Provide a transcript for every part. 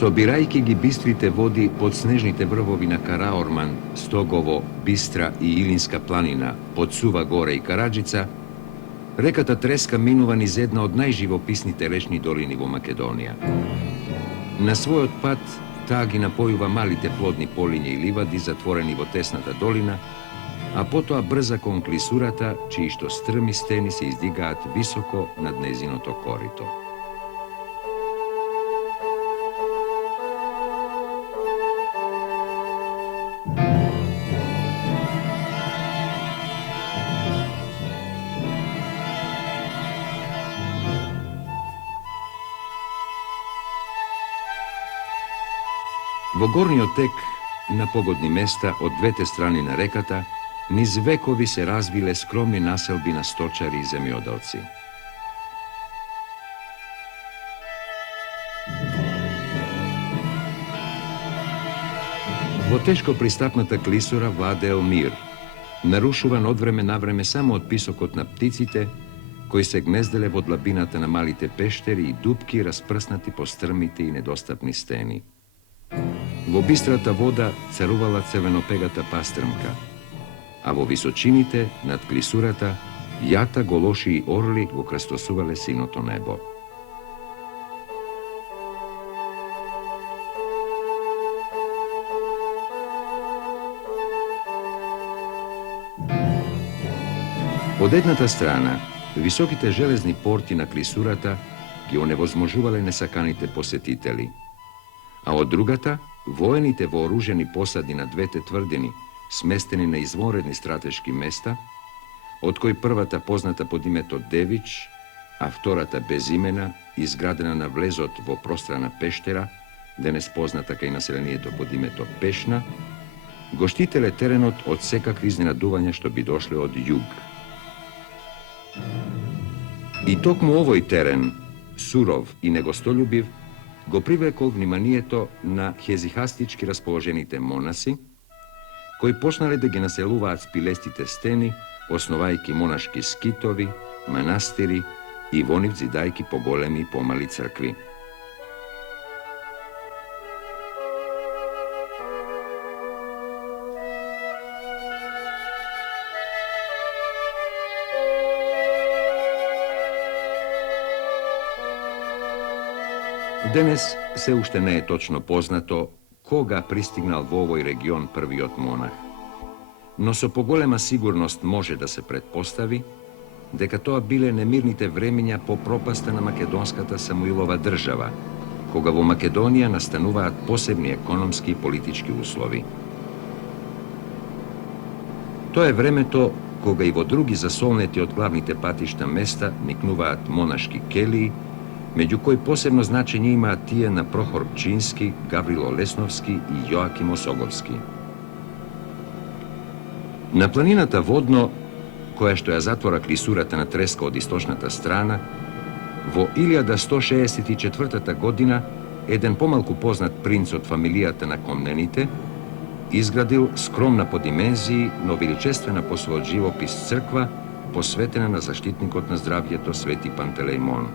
Собирајќи ги бистрите води под снежните врвови на Караорман, Стогово, Бистра и Илинска планина, под Сува горе и Караджица, реката Треска минува низ една од најживописните речни долини во Македонија. На својот пат, таа ги напојува малите плодни полиња и ливади затворени во тесната долина, а потоа брза кон клисурата, чии што стрми стени се издигаат високо над незиното корито. Во горниот тек, на погодни места од двете страни на реката, низ векови се развиле скромни населби на сточари и земјоделци. Во тешко пристапната клисура владеел мир, нарушуван од време на време само од писокот на птиците, кои се гнезделе во длабината на малите пештери и дупки распрснати по стрмите и недостапни стени. Во бистрата вода царувала црвенопегата пастрмка, а во височините, над клисурата, јата голоши и орли го крстосувале синото небо. Од едната страна, високите железни порти на клисурата ги оневозможувале несаканите посетители, а од другата, воените вооружени посади на двете тврдини, сместени на извонредни стратешки места, од кои првата позната под името Девич, а втората безимена, изградена на влезот во пространа пештера, денес позната кај населението под името Пешна, го штителе теренот од секакви изненадувања што би дошле од југ. И токму овој терен, суров и негостолюбив, го привлекол вниманието на хезихастички расположените монаси, кои почнале да ги населуваат спилестите стени, основајќи монашки скитови, манастири и во нив зидајќи поголеми и помали цркви. Денес се уште не е точно познато кога пристигнал во овој регион првиот монах, но со поголема сигурност може да се предпостави дека тоа биле немирните времиња по пропаста на македонската Самуилова држава, кога во Македонија настануваат посебни економски и политички услови. Тоа е времето кога и во други засолнети од главните патишта места никнуваат монашки келии, меѓу кои посебно значење имаат тие на Прохор Пчински, Гаврило Лесновски и Јоаким Осоговски. На планината Водно, која што ја затвора клисурата на Треска од источната страна, во 1164 година еден помалку познат принц од фамилијата на Комнените изградил скромна по димензии, но величествена по својот живопис црква, посветена на заштитникот на здравјето Свети Пантелејмон.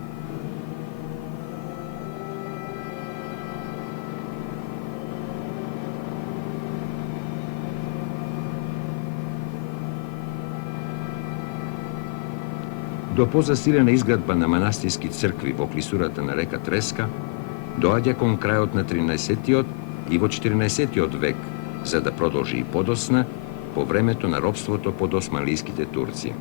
До позасилена изградба на манастирски цркви во клисурата на река Треска доаѓа кон крајот на 13-тиот и во 14-тиот век, за да продолжи и подосна по времето на робството под османлиските турци.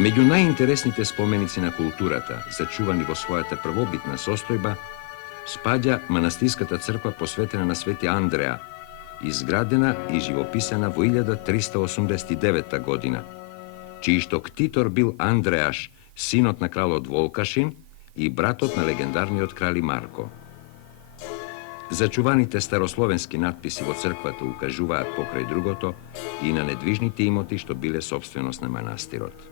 Меѓу најинтересните споменици на културата, зачувани во својата првобитна состојба, спаѓа манастирската црква посветена на Свети Андреа, изградена и живописана во 1389 година, чиј што ктитор бил Андреаш, синот на кралот Волкашин и братот на легендарниот крали Марко. Зачуваните старословенски надписи во црквата укажуваат покрај другото и на недвижните имоти што биле собственост на манастирот.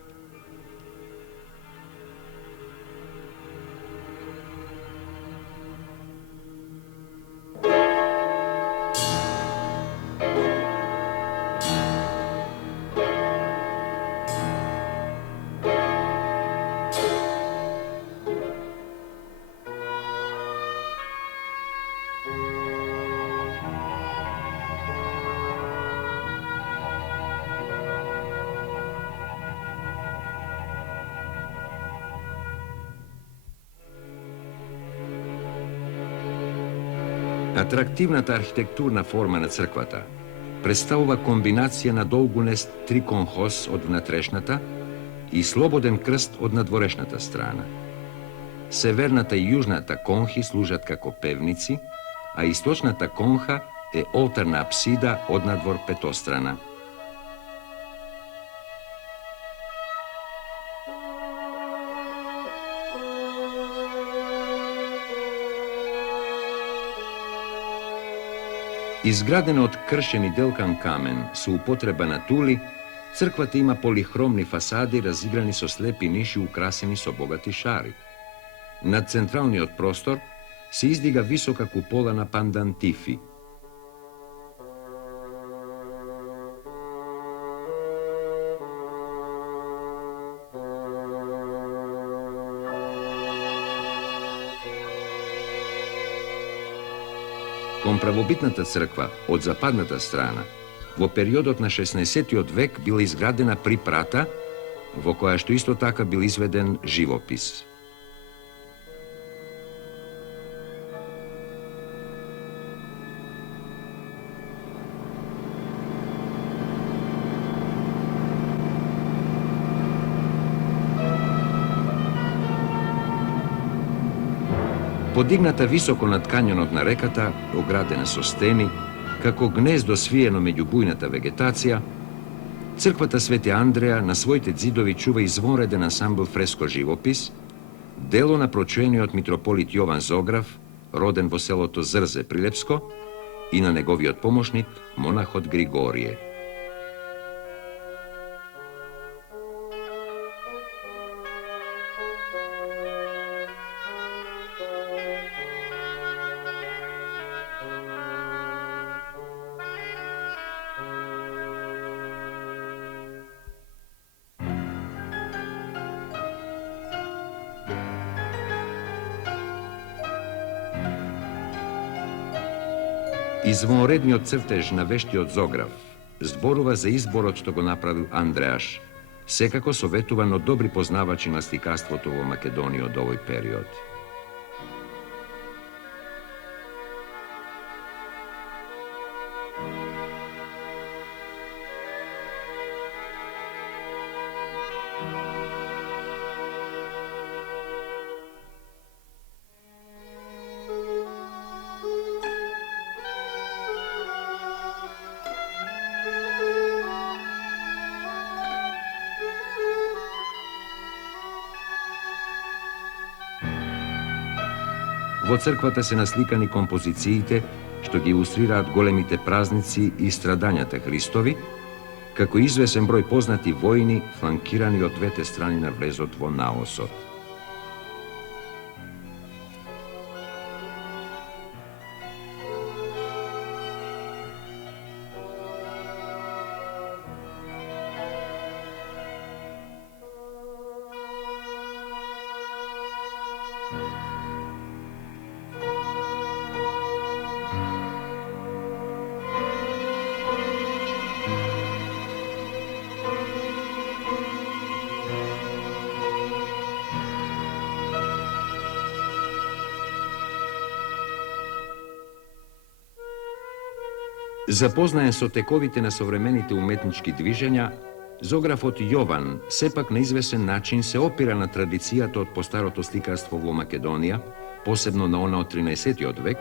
Атрактивната архитектурна форма на црквата представува комбинација на долгунест триконхос од внатрешната и слободен крст од надворешната страна. Северната и јужната конхи служат како певници, а источната конха е олтарна апсида однадвор петострана. Изградена од кршен и делкан камен со употреба на тули, црквата има полихромни фасади разиграни со слепи ниши украсени со богати шари. Над централниот простор се издига висока купола на пандантифи. Кон правобитната црква од западната страна, во периодот на 16 век била изградена припрата, во која што исто така бил изведен живопис. Подигната високо над кањонот на реката, оградена со стени, како гнездо свиено меѓу бујната вегетација, црквата Свети Андреја на своите ѕидови чува извонреден ансамбл фреско живопис, дело на прочуениот митрополит Јован Зограф, роден во селото Зрзе при Лепско, и на неговиот помошник, монахот Григорије. Извонредниот цртеж на вештиот Зограф зборува за изборот што го направил Андреаш, секако советуван од добри познавачи на сликарството во Македонија од овој период. Во црквата се насликани композициите што ги илустрираат големите празници и страдањата Христови, како извесен број познати војни фланкирани од двете страни на влезот во наосот. Запознаен со тековите на современите уметнички движења, Зографот Јован сепак на извесен начин се опира на традицијата од постарото сликарство во Македонија, посебно на она од 13 век,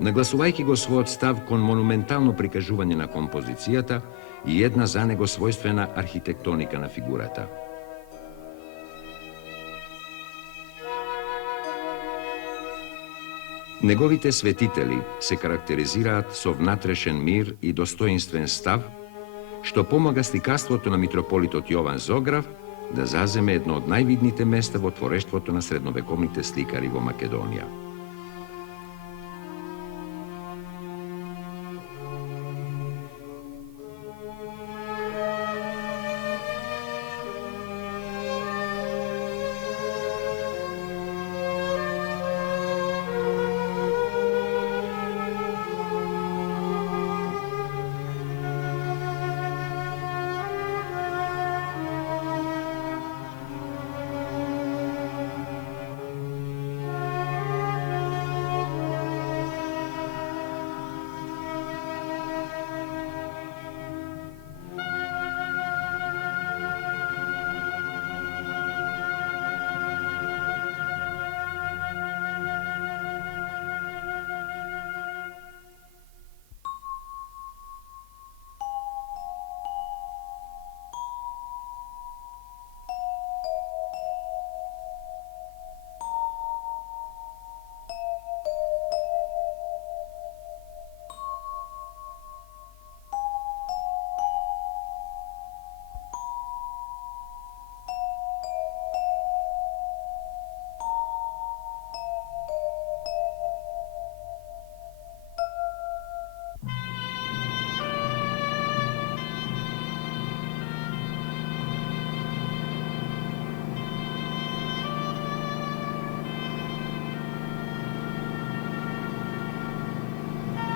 нагласувајќи го својот став кон монументално прикажување на композицијата и една за него својствена архитектоника на фигурата. Неговите светители се карактеризираат со внатрешен мир и достоинствен став, што помага сликарството на митрополитот Јован Зограф да заземе едно од највидните места во творештвото на средновековните сликари во Македонија.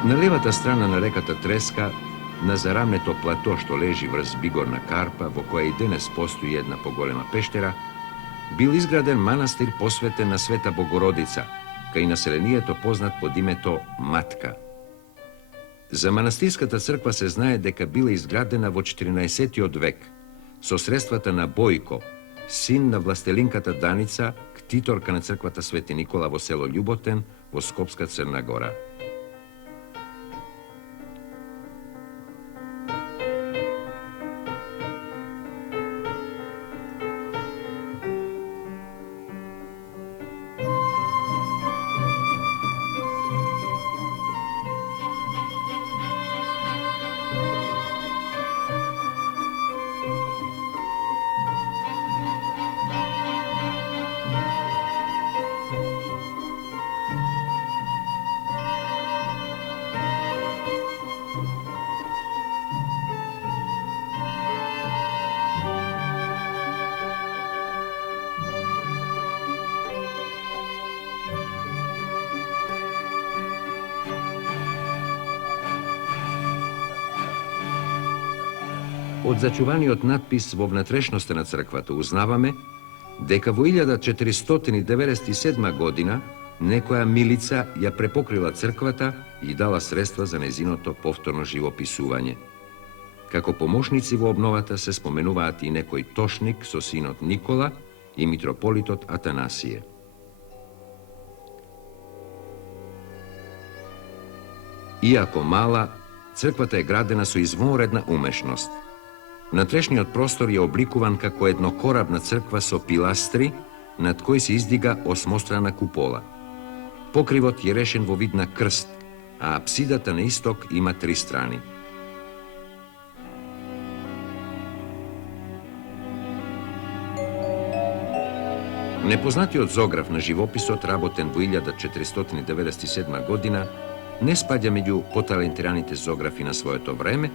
На левата страна на реката Треска, на зарамнето плато што лежи врз Бигорна Карпа, во која и денес постои една поголема пештера, бил изграден манастир посветен на Света Богородица, кај населението познат под името Матка. За манастирската црква се знае дека била изградена во 14 век со средствата на Бојко, син на властелинката Даница, ктиторка на црквата Свети Никола во село Љуботен во Скопска Црна Гора. Од зачуваниот надпис во внатрешноста на црквата узнаваме дека во 1497 година некоја милица ја препокрила црквата и дала средства за незиното повторно живописување. Како помошници во обновата се споменуваат и некој Тошник со синот Никола и митрополитот Атанасије. Иако мала, црквата е градена со извонредна умешност. Внатрешниот простор е обликуван како еднокорабна црква со пиластри, над кој се издига осмострана купола. Покривот е решен во вид на крст, а апсидата на исток има 3 страни. Непознатиот Зограф на живописот, работен во 1497 година, не спаѓа меѓу поталентираните зографи на своето време,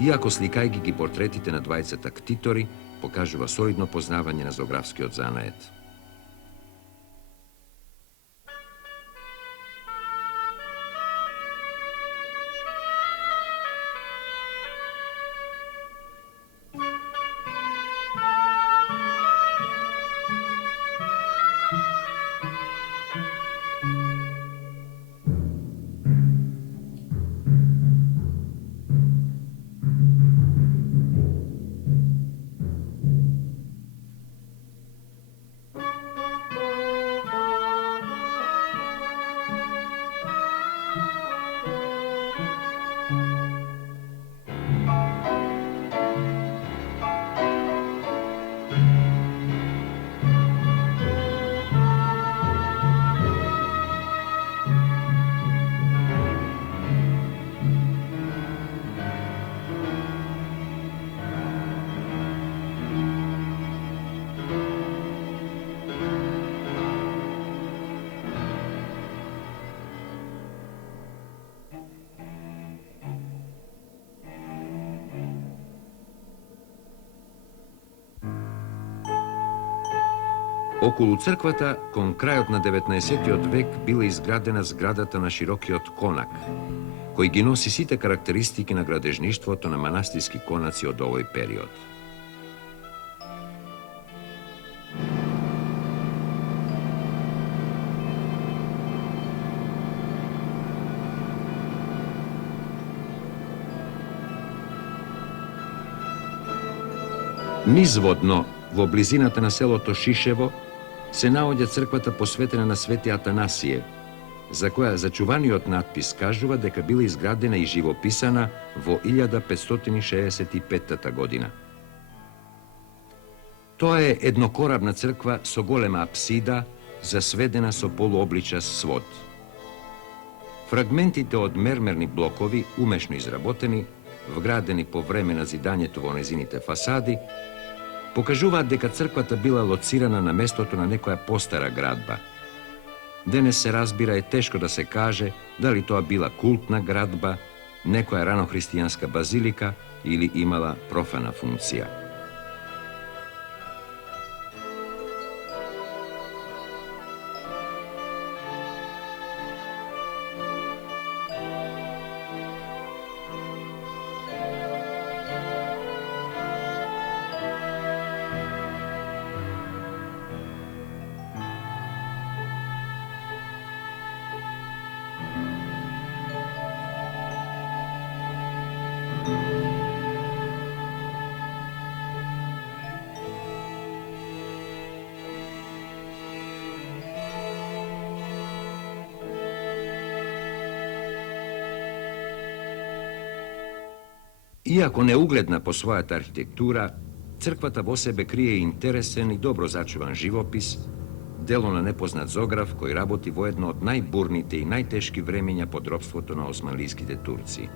иако сликајќи ги портретите на двајцата ктитори, покажува солидно познавање на зографскиот занает. Околу црквата, кон крајот на 19. век, била изградена зградата на широкиот конак, кој ги носи сите карактеристики на градежништвото на манастирски конаци од овој период. Низводно, во близината на селото Шишево, се наоѓа црквата посветена на Свети Атанасије, за која зачуваниот надпис кажува дека била изградена и живописана во 1565 година. Тоа е еднокорабна црква со голема апсида, засведена со полуобличаст свод. Фрагментите од мермерни блокови, умешно изработени, вградени по време на зидањето во незините фасади, покажуваат дека црквата била лоцирана на местото на некоја постара градба. Денес се разбира е тешко да се каже дали тоа била култна градба, некоја ранохристијанска базилика или имала профана функција. Иако неугледна по својата архитектура, црквата во себе крие интересен и добро зачуван живопис, дело на непознат зограф кој работи во едно од најбурните и најтешки времења под робството на османлиските турци.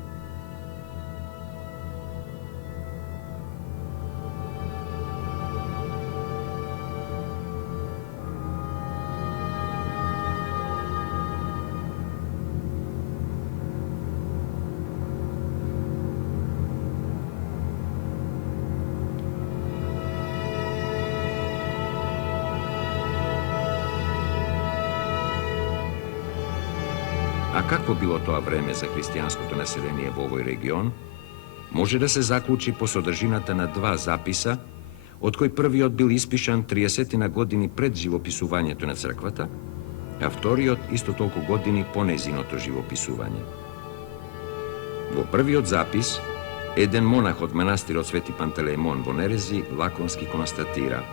А какво било тоа време за христијанското население во овој регион, може да се заклучи по содржината на два записа, од кој првиот бил испишан 30 години пред живописувањето на црквата, а вториот исто толку години по незиното живописување. Во првиот запис, еден монах од манастирот Свети Пантелеимон во Нерези лаконски констатира: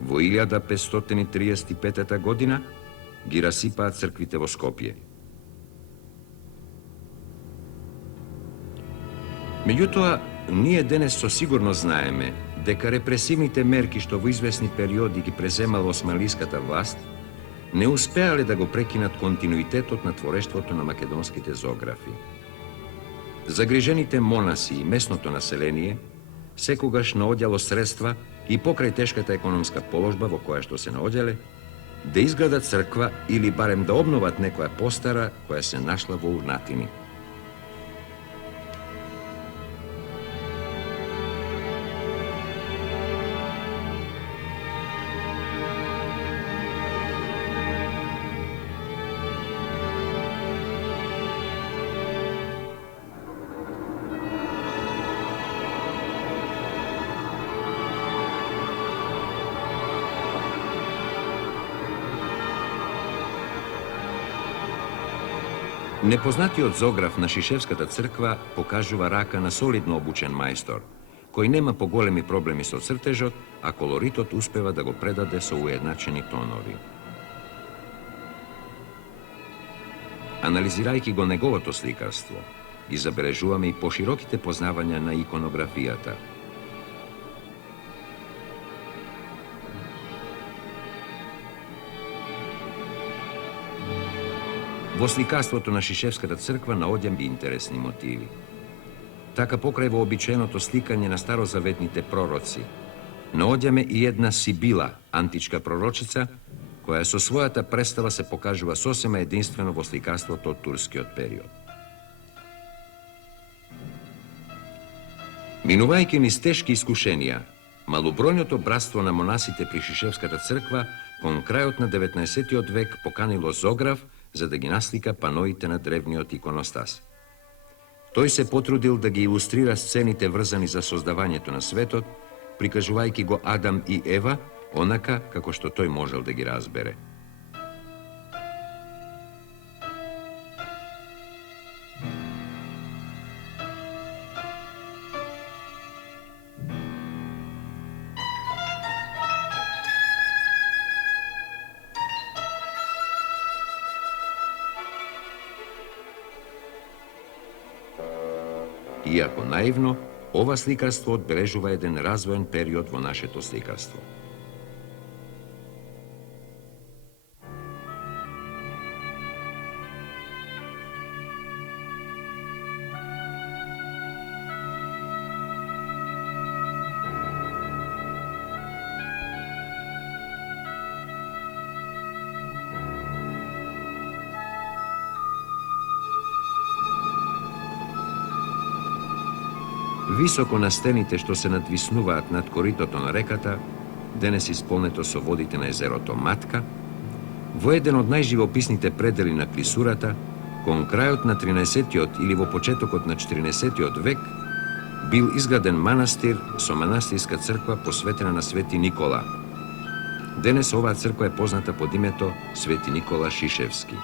во 1535 година ги расипаат црквите во Скопје. Меѓутоа, ние денес со сигурно знаеме дека репресивните мерки што во известни периоди ги преземала османлиската власт не успеале да го прекинат континуитетот на творештвото на македонските зографи. Загрижените монаси и местното население секогаш наоѓало средства и покрај тешката економска положба во која што се наоѓале, да изградат црква или барем да обноват некоја постара која се нашла во урнатини. Непознатиот зограф на Шишевската црква покажува рака на солидно обучен мајстор, кој нема поголеми проблеми со цртежот, а колоритот успева да го предаде со уедначени тонови. Анализирајќи го неговото сликарство, ги забележуваме и пошироките познавања на иконографијата. Во сликарството на Шишевската црква наоѓам интересни мотиви. Така покрај вообичаеното сликање на старозаветните пророци, наоѓаме и една Сибила, античка пророчица, која со својата представа се покажува сосема единствено во сликарството од турскиот период. Минувајќи низ тешки искушенија, Малобројното братство на монасите при Шишевската црква кон крајот на 19. век поканило Зограф за да ги наслика паноите на древниот иконостас. Тој се потрудил да ги илустрира сцените врзани за создавањето на светот, прикажувајќи го Адам и Ева, онака како што тој можел да ги разбере. Иако наивно, ова сликарство одбележува еден развоен период во нашето сликарство. Високо на стените што се надвиснуваат над коритото на реката, денес исполнето со водите на езерото Матка, во еден од најживописните предели на клисурата, кон крајот на 13-тиот или во почетокот на 14-тиот век, бил изграден манастир со манастирска црква посветена на Свети Никола. Денес оваа црква е позната под името Свети Никола Шишевски.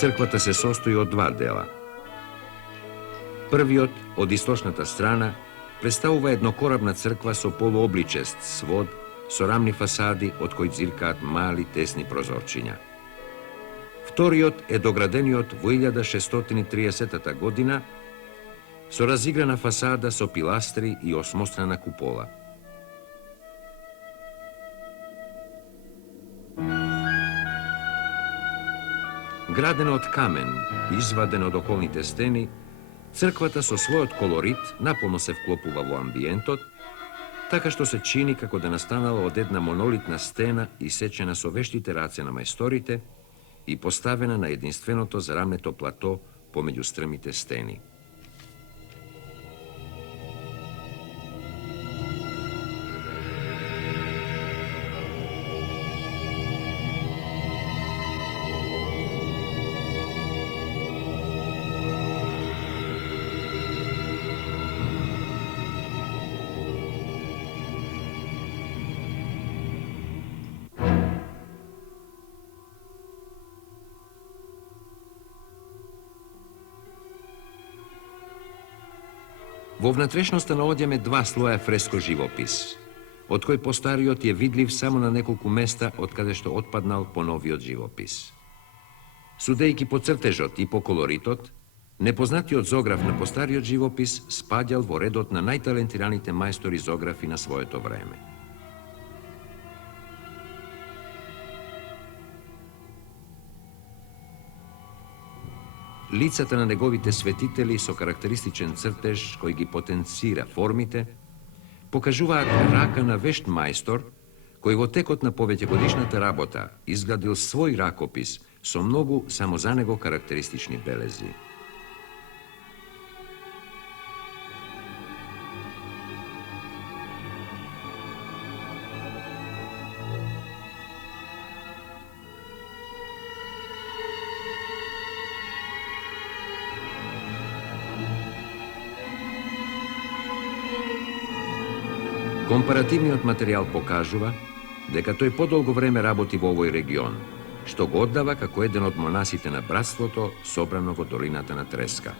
Црквата се состои од два дела. Првиот, од источната страна, представува еднокорабна црква со полуобличест свод, со рамни фасади од кои зиркаат мали тесни прозорчиња. Вториот е доградениот во 1630 година со разиграна фасада со пиластри и осмострана купола. Градена од камен, извадена од околните стени, црквата со својот колорит наполно се вклопува во амбиентот, така што се чини како да настанала од една монолитна стена исечена со вештите раце на мајсторите и поставена на единственото зарамнето плато помеѓу стрмите стени. Во внатрешноста наоѓаме два слоја фреско живопис, од кој постариот е видлив само на неколку места од каде што отпаднал поновиот живопис. Судејќи по цртежот и по колоритот, непознатиот зограф на постариот живопис спаѓал во редот на најталентираните мајстори зографи на своето време. Лицата на неговите светители со карактеристичен цртеж кој ги потенцира формите, покажуваат рака на вешт мајстор, кој во текот на повеќегодишната работа изградил свој ракопис со многу само за него карактеристични белези. Компаративниот материјал покажува дека тој подолго време работи во овој регион, што го оддава како еден од монасите на братството собрано во долината на Треска.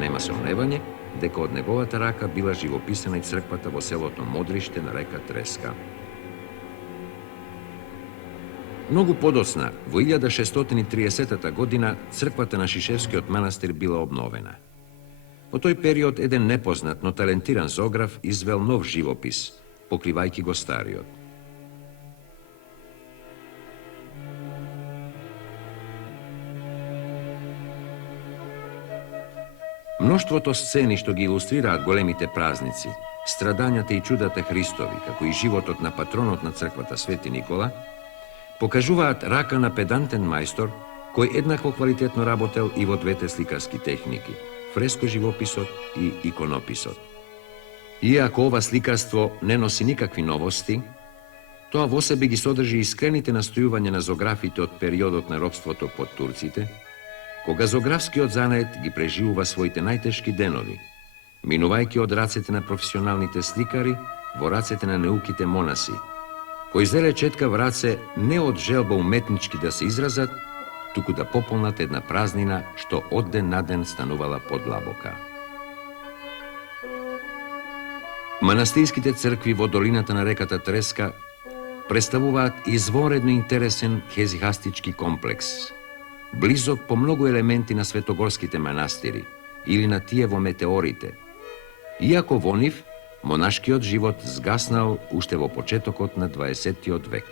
Нема сомневање дека од неговата рака била живописана и црквата во селото Модриште на река Треска. Многу подоцна, во 1630 година, црквата на Шишевскиот манастир била обновена. Во тој период еден непознат, но талентиран зограф извел нов живопис, покривајќи го стариот. Мноштвото сцени што ги илустрираат големите празници, страдањата и чудата Христови, како и животот на патронот на црквата Свети Никола, покажуваат рака на педантен мајстор кој еднакво квалитетно работел и во двете сликарски техники – фреско живописот и иконописот. Иако ова сликарство не носи никакви новости, тоа во себе ги содржи искрените настојувања на зографите од периодот на робството под турците, кога зографскиот занает ги преживува своите најтешки денови, минувајќи од рацете на професионалните сликари во рацете на неуките монаси, кои зеле четка в раце не од желба уметнички да се изразат, туку да пополнат една празнина што од ден на ден станувала подлабока. Манастирските цркви во долината на реката Треска представуваат изворедно интересен хезихастички комплекс, близок по многу елементи на светогорските манастири или на тие во метеорите, иако во нив монашкиот живот згаснал уште во почетокот на 20 век.